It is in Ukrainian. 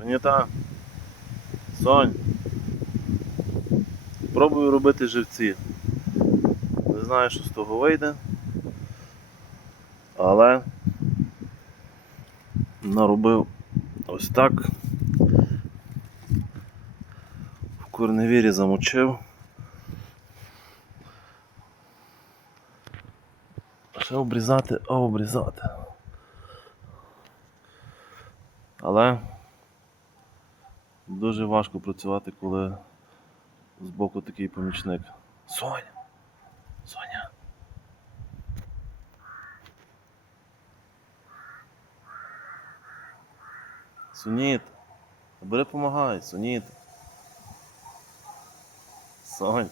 Соніта. Сонь. Пробую робити живці. Не знаю, що з того вийде. Але наробив ось так. В корневірі замочив. Ще обрізати, а обрізати. Але дуже важко працювати, коли збоку такий помічник. Соня! Соня! Соніт! Бери помагай, Соніт! Сонь!